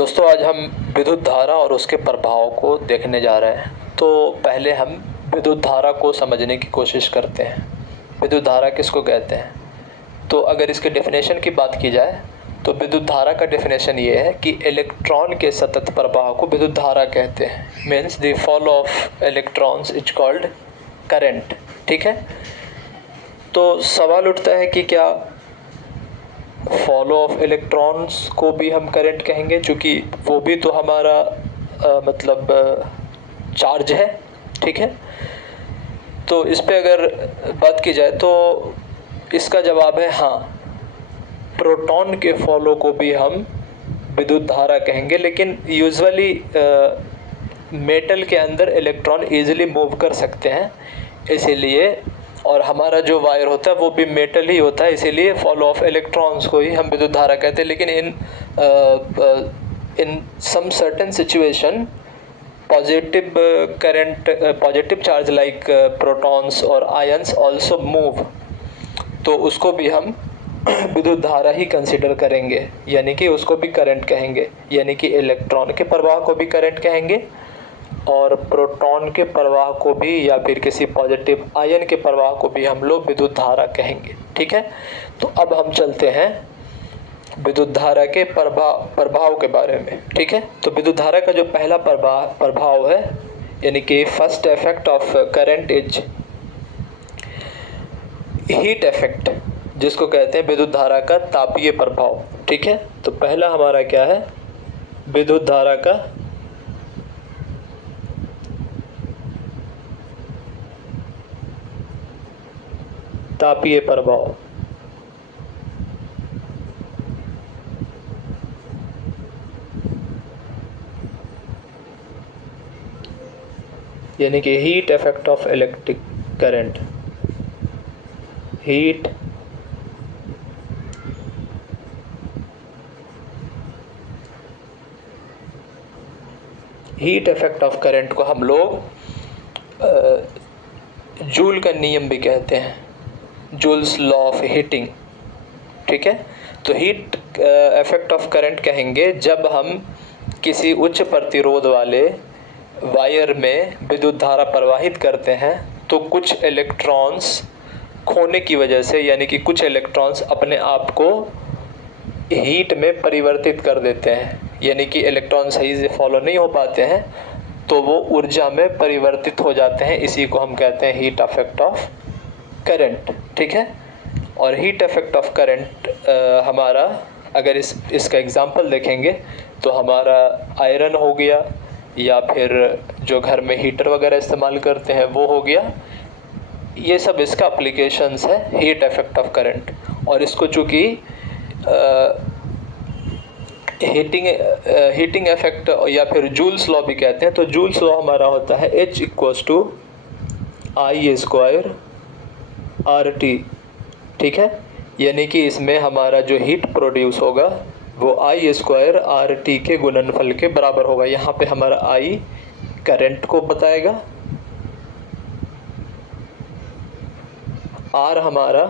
दोस्तों, आज हम विद्युत धारा और उसके प्रभाव को देखने जा रहे हैं। तो पहले हम विद्युत धारा को समझने की कोशिश करते हैं। विद्युत धारा किसको कहते हैं? तो अगर इसके डेफिनेशन की बात की जाए तो विद्युत धारा का डेफिनेशन ये है कि इलेक्ट्रॉन के सतत प्रवाह को विद्युत धारा कहते हैं। Means the follow of electrons is called current. ठीक है, तो सवाल उठता है कि क्या फॉलो ऑफ इलेक्ट्रॉन्स को भी हम करंट कहेंगे, चूँकि वो भी तो हमारा चार्ज है। ठीक है, तो इस पे अगर बात की जाए तो इसका जवाब है हाँ, प्रोटॉन के फॉलो को भी हम विद्युत धारा कहेंगे। लेकिन यूजुअली मेटल के अंदर इलेक्ट्रॉन ईजिली मूव कर सकते हैं, इसीलिए, और हमारा जो वायर होता है वो भी मेटल ही होता है, इसीलिए फॉलो ऑफ इलेक्ट्रॉन्स को ही हम विद्युत धारा कहते हैं। लेकिन in some certain situation positive current, positive charge like protons और आयंस आल्सो मूव, तो उसको भी हम विद्युत धारा ही कंसिडर करेंगे, यानी कि उसको भी करंट कहेंगे। यानी कि इलेक्ट्रॉन के प्रवाह को भी करंट कहेंगे और प्रोटॉन के प्रवाह को भी, या फिर किसी पॉजिटिव आयन के प्रवाह को भी हम लोग विद्युत धारा कहेंगे। ठीक है, तो अब हम चलते हैं विद्युत धारा के प्रभाव के बारे में। ठीक है, तो विद्युत धारा का जो पहला प्रभाव है, यानी कि first effect of current is heat effect, जिसको कहते हैं विद्युत धारा का तापीय प्रभाव। ठीक है, तो पहला हमारा क्या है? विद्युत धारा का तापीय प्रभाव। यानी कि heat effect of electric current. Heat effect of current को हम लोग जूल का नियम भी कहते हैं, जूल्स लॉ ऑफ हीटिंग। ठीक है, तो हीट इफेक्ट ऑफ करंट कहेंगे जब हम किसी उच्च प्रतिरोध वाले वायर में विद्युत धारा प्रवाहित करते हैं तो कुछ इलेक्ट्रॉन्स खोने की वजह से, यानी कि कुछ इलेक्ट्रॉन्स अपने आप को हीट में परिवर्तित कर देते हैं, यानी कि इलेक्ट्रॉन सही से फॉलो नहीं हो पाते हैं तो वो ऊर्जा में परिवर्तित हो जाते हैं। इसी को हम कहते हैं हीट इफेक्ट ऑफ करंट। ठीक है, और हीट इफेक्ट ऑफ करंट हमारा, अगर इसका एग्जांपल देखेंगे तो हमारा आयरन हो गया, या फिर जो घर में हीटर वगैरह इस्तेमाल करते हैं वो हो गया। ये सब इसका एप्लीकेशंस है हीट इफेक्ट ऑफ करंट। और इसको चूँकि हीटिंग इफेक्ट या फिर जूल्स लॉ भी कहते हैं, तो जूल्स लॉ हमारा होता है H = I² RT। ठीक है, यानी कि इसमें हमारा जो हीट प्रोड्यूस होगा वो I² RT के गुणनफल के बराबर होगा। यहाँ पे हमारा I करंट को बताएगा, R हमारा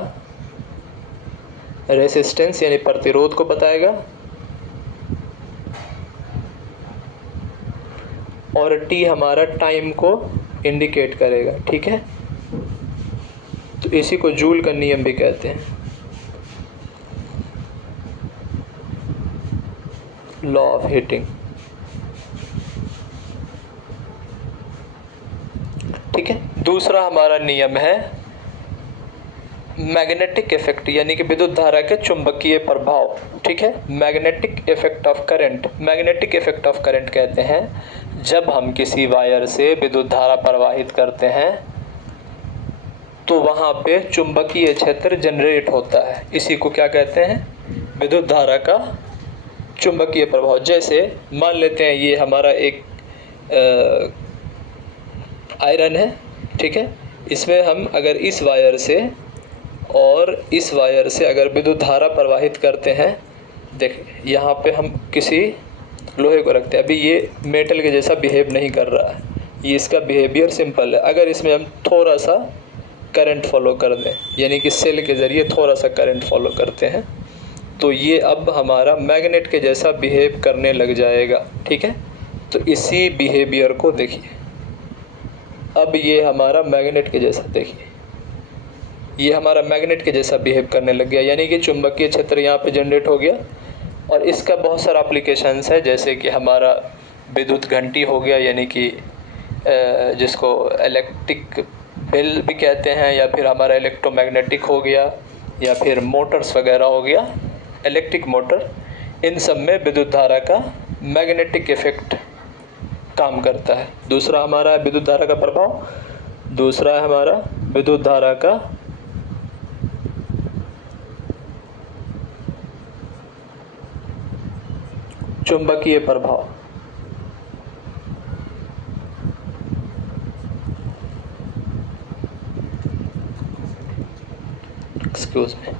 रेसिस्टेंस यानी प्रतिरोध को बताएगा, और T हमारा टाइम को इंडिकेट करेगा। ठीक है, तो इसी को जूल का नियम भी कहते हैं, लॉ ऑफ हीटिंग। ठीक है, दूसरा हमारा नियम है मैग्नेटिक इफेक्ट, यानी कि विद्युत धारा के चुंबकीय प्रभाव। ठीक है, magnetic effect of current. Magnetic effect of current कहते हैं जब हम किसी वायर से विद्युत धारा प्रवाहित करते हैं तो वहाँ पे चुंबकीय क्षेत्र जनरेट होता है। इसी को क्या कहते हैं? विद्युत धारा का चुंबकीय प्रभाव। जैसे मान लेते हैं ये हमारा एक आयरन है। ठीक है, इसमें हम अगर इस वायर से और इस वायर से अगर विद्युत धारा प्रवाहित करते हैं, देख यहाँ पे हम किसी लोहे को रखते हैं, अभी ये मेटल के जैसा बिहेव नहीं कर रहा है, ये इसका बिहेवियर सिंपल है। अगर इसमें हम थोड़ा सा करंट फॉलो कर दें, यानी कि सेल के ज़रिए थोड़ा सा करंट फॉलो करते हैं, तो ये अब हमारा मैग्नेट के जैसा बिहेव करने लग जाएगा। ठीक है, तो इसी बिहेवियर को देखिए, अब ये हमारा मैग्नेट के जैसा, देखिए ये हमारा मैग्नेट के जैसा बिहेव करने लग गया, यानी कि चुंबकीय क्षेत्र यहाँ पे जनरेट हो गया। और इसका बहुत सारा एप्लीकेशंस है, जैसे कि हमारा विद्युत घंटी हो गया, यानी कि जिसको इलेक्ट्रिक बेल भी कहते हैं, या फिर हमारा इलेक्ट्रोमैग्नेटिक हो गया, या फिर मोटर्स वगैरह हो गया, इलेक्ट्रिक मोटर, इन सब में विद्युत धारा का मैग्नेटिक इफेक्ट काम करता है। दूसरा हमारा विद्युत धारा का प्रभाव, दूसरा है हमारा विद्युत धारा का चुंबकीय प्रभाव। एक्सक्यूज मी,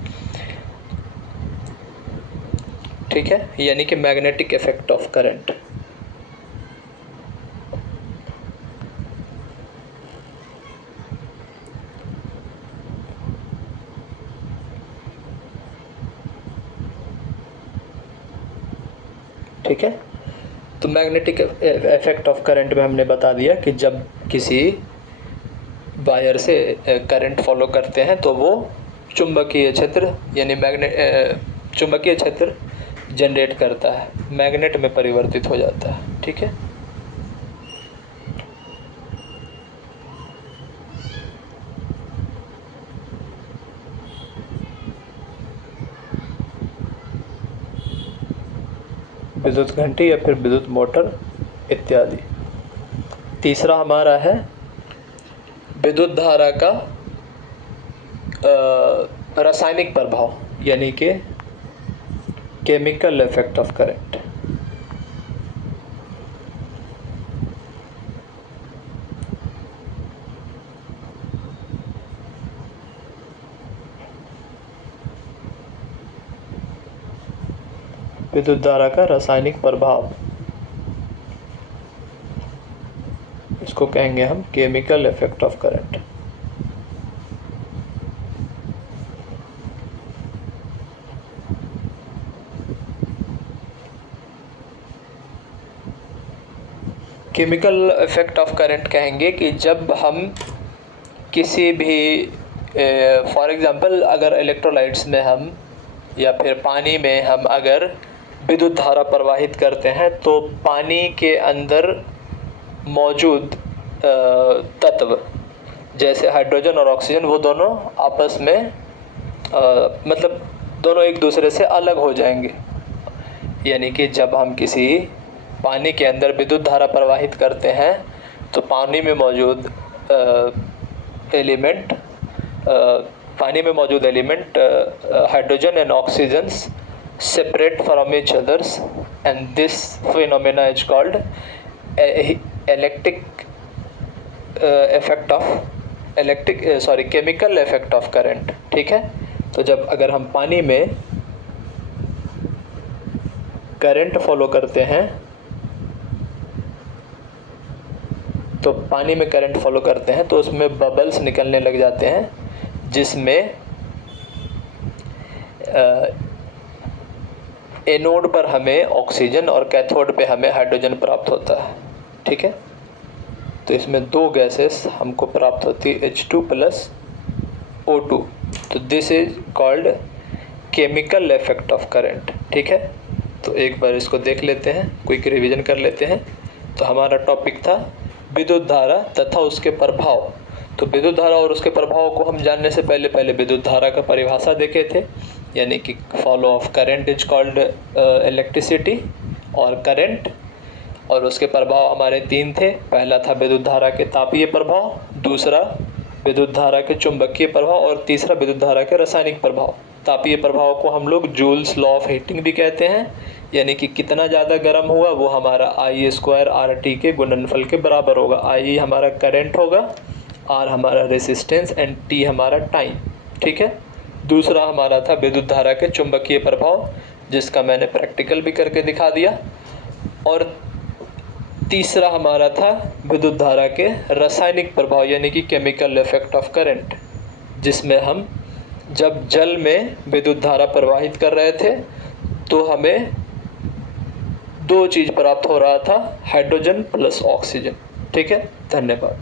ठीक है, यानी कि मैग्नेटिक इफेक्ट ऑफ करंट। ठीक है, तो मैग्नेटिक इफेक्ट ऑफ करंट में हमने बता दिया कि जब किसी वायर से करंट फॉलो करते हैं तो वो चुंबकीय क्षेत्र यानी चुंबकीय क्षेत्र जनरेट करता है, मैग्नेट में परिवर्तित हो जाता है। ठीक है, विद्युत घंटी या फिर विद्युत मोटर इत्यादि। तीसरा हमारा है विद्युत धारा का रासायनिक प्रभाव, यानी कि केमिकल इफेक्ट ऑफ करंट। विद्युत धारा का रासायनिक प्रभाव, इसको कहेंगे हम chemical effect of current. Chemical effect of current कहेंगे कि जब हम किसी भी फॉर एग्जांपल अगर इलेक्ट्रोलाइट्स में हम या फिर पानी में हम अगर विद्युत धारा प्रवाहित करते हैं तो पानी के अंदर मौजूद तत्व जैसे हाइड्रोजन और ऑक्सीजन, वो दोनों आपस में मतलब दोनों एक दूसरे से अलग हो जाएंगे। यानी कि जब हम किसी पानी के अंदर विद्युत धारा प्रवाहित करते हैं तो पानी में मौजूद element hydrogen and oxygens separate from each others, and this phenomena is called chemical effect of current। ठीक है, तो जब अगर हम पानी में करंट फॉलो करते हैं तो उसमें बबल्स निकलने लग जाते हैं, जिसमें एनोड पर हमें ऑक्सीजन और कैथोड पे हमें हाइड्रोजन प्राप्त होता है। ठीक है, तो इसमें दो गैसेस हमको प्राप्त होती है H2 + O2। तो this is called chemical effect of current. ठीक है, तो एक बार इसको देख लेते हैं, क्विक रिवीजन कर लेते हैं। तो हमारा टॉपिक था विद्युत धारा तथा उसके प्रभाव। तो विद्युत धारा और उसके प्रभाव को हम जानने से पहले विद्युत धारा का परिभाषा देखे थे, यानी कि follow of current is called electricity और करंट। और उसके प्रभाव हमारे तीन थे, पहला था विद्युत धारा के तापीय प्रभाव, दूसरा विद्युत धारा के चुंबकीय प्रभाव और तीसरा विद्युत धारा के रासायनिक प्रभाव। तापीय प्रभाव को हम लोग जूल्स लॉ ऑफ हीटिंग भी कहते हैं, यानी कि कितना ज़्यादा गर्म हुआ वो हमारा I² RT के गुणनफल के बराबर होगा। I हमारा करंट होगा, R हमारा रेसिस्टेंस एंड T हमारा टाइम। ठीक है, दूसरा हमारा था विद्युत धारा के चुंबकीय प्रभाव, जिसका मैंने प्रैक्टिकल भी करके दिखा दिया। और तीसरा हमारा था विद्युत धारा के रासायनिक प्रभाव, यानी कि केमिकल इफेक्ट ऑफ करंट, जिसमें हम जब जल में विद्युत धारा प्रवाहित कर रहे थे तो हमें दो चीज़ प्राप्त हो रहा था, हाइड्रोजन प्लस ऑक्सीजन। ठीक है, धन्यवाद।